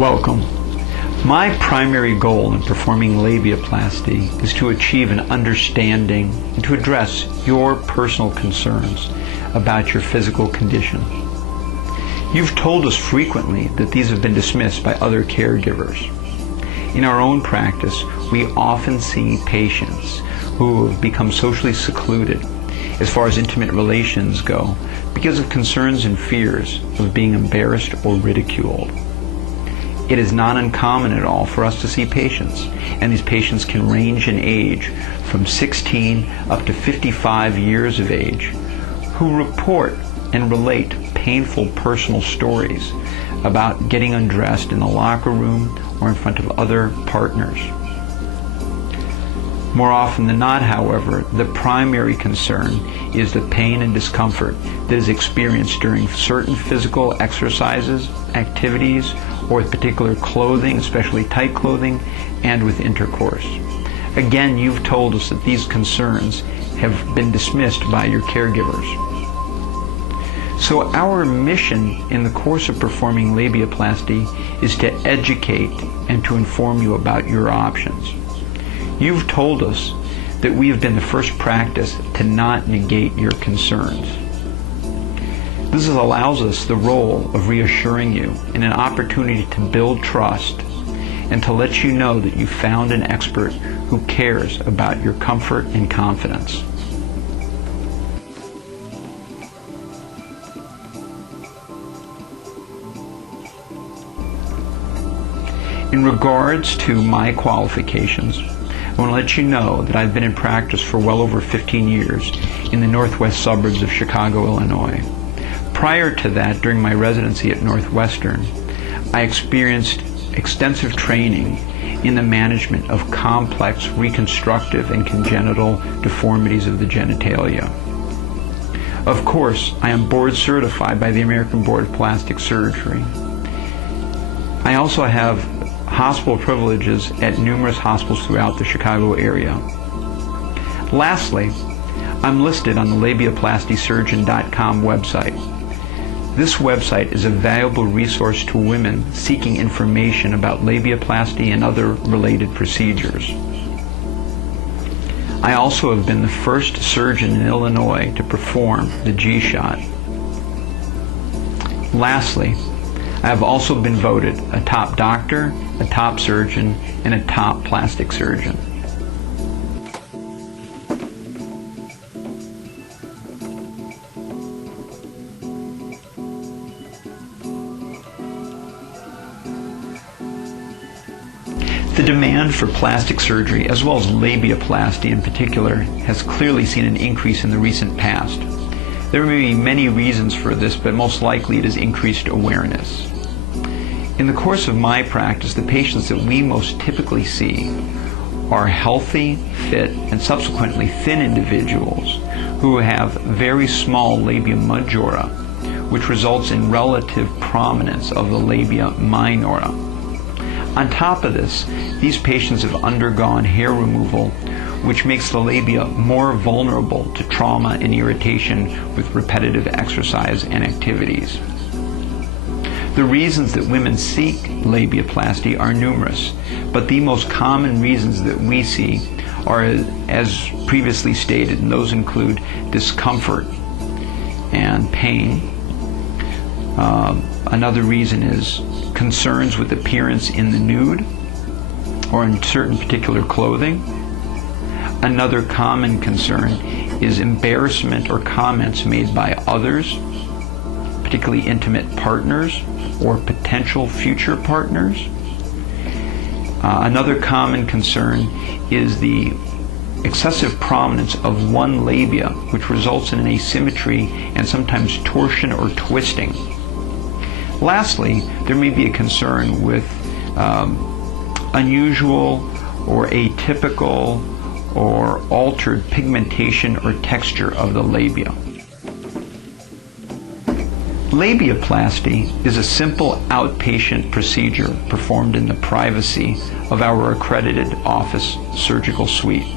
Welcome. My primary goal in performing labiaplasty is to achieve an understanding and to address your personal concerns about your physical condition. You've told us frequently that these have been dismissed by other caregivers. In our own practice, we often see patients who have become socially secluded as far as intimate relations go because of concerns and fears of being embarrassed or ridiculed. It is not uncommon at all for us to see patients, and these patients can range in age from 16 up to 55 years of age, who report and relate painful personal stories about getting undressed in the locker room or in front of other partners. More often than not, however, the primary concern is the pain and discomfort that is experienced during certain physical exercises, activities, or with particular clothing, especially tight clothing, and with intercourse. Again, you've told us that these concerns have been dismissed by your caregivers. So our mission in the course of performing labiaplasty is to educate and to inform you about your options. You've told us that we have been the first practice to not negate your concerns. This allows us the role of reassuring you and an opportunity to build trust and to let you know that you found an expert who cares about your comfort and confidence. In regards to my qualifications, I want to let you know that I've been in practice for well over 15 years in the northwest suburbs of Chicago, Illinois. Prior to that, during my residency at Northwestern, I experienced extensive training in the management of complex reconstructive and congenital deformities of the genitalia. Of course, I am board certified by the American Board of Plastic Surgery. I also have hospital privileges at numerous hospitals throughout the Chicago area. Lastly, I'm listed on the Labiaplastysurgeon.com website. This website is a valuable resource to women seeking information about labiaplasty and other related procedures. I also have been the first surgeon in Illinois to perform the G-shot. Lastly, I have also been voted a top doctor, a top surgeon, and a top plastic surgeon. The demand for plastic surgery, as well as labiaplasty in particular, has clearly seen an increase in the recent past. There may be many reasons for this, but most likely it is increased awareness. In the course of my practice, the patients that we most typically see are healthy, fit, and subsequently thin individuals who have very small labia majora, which results in relative prominence of the labia minora. On top of this, these patients have undergone hair removal, which makes the labia more vulnerable to trauma and irritation with repetitive exercise and activities. The reasons that women seek labiaplasty are numerous, but the most common reasons that we see are, as previously stated, and those include discomfort and pain. Another reason is concerns with appearance in the nude or in certain particular clothing. Another common concern is embarrassment or comments made by others, particularly intimate partners or potential future partners. Another common concern is the excessive prominence of one labia, which results in an asymmetry and sometimes torsion or twisting. Lastly, there may be a concern with unusual or atypical or altered pigmentation or texture of the labia. Labiaplasty is a simple outpatient procedure performed in the privacy of our accredited office surgical suite.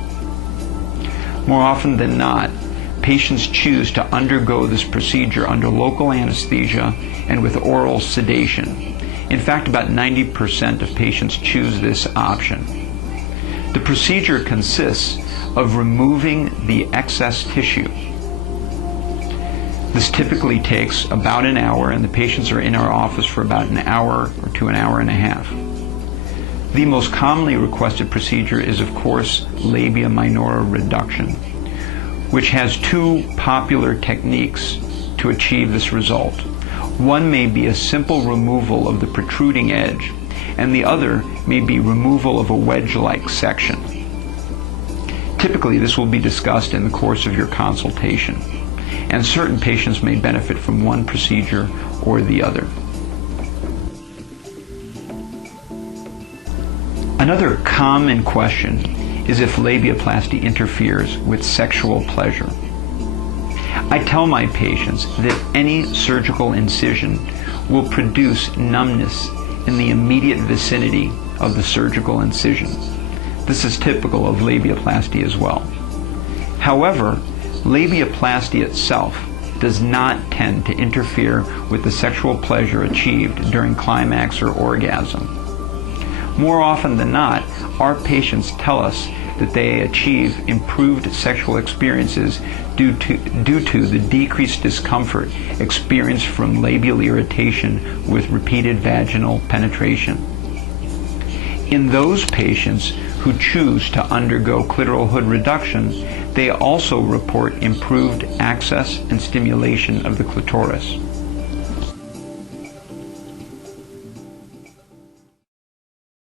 More often than not, patients choose to undergo this procedure under local anesthesia and with oral sedation, In fact, about 90% of patients choose this option. The procedure consists of removing the excess tissue. This typically takes about an hour, and the patients are in our office for about an hour or to an hour and a half. The most commonly requested procedure is, of course, labia minora reduction, which has two popular techniques to achieve this result. One may be a simple removal of the protruding edge, and the other may be removal of a wedge-like section. Typically, this will be discussed in the course of your consultation, and certain patients may benefit from one procedure or the other. Another common question is if labiaplasty interferes with sexual pleasure. I tell my patients that any surgical incision will produce numbness in the immediate vicinity of the surgical incision. This is typical of labiaplasty as well. However, labiaplasty itself does not tend to interfere with the sexual pleasure achieved during climax or orgasm. More often than not, our patients tell us that they achieve improved sexual experiences due to the decreased discomfort experienced from labial irritation with repeated vaginal penetration. In those patients who choose to undergo clitoral hood reduction, they also report improved access and stimulation of the clitoris.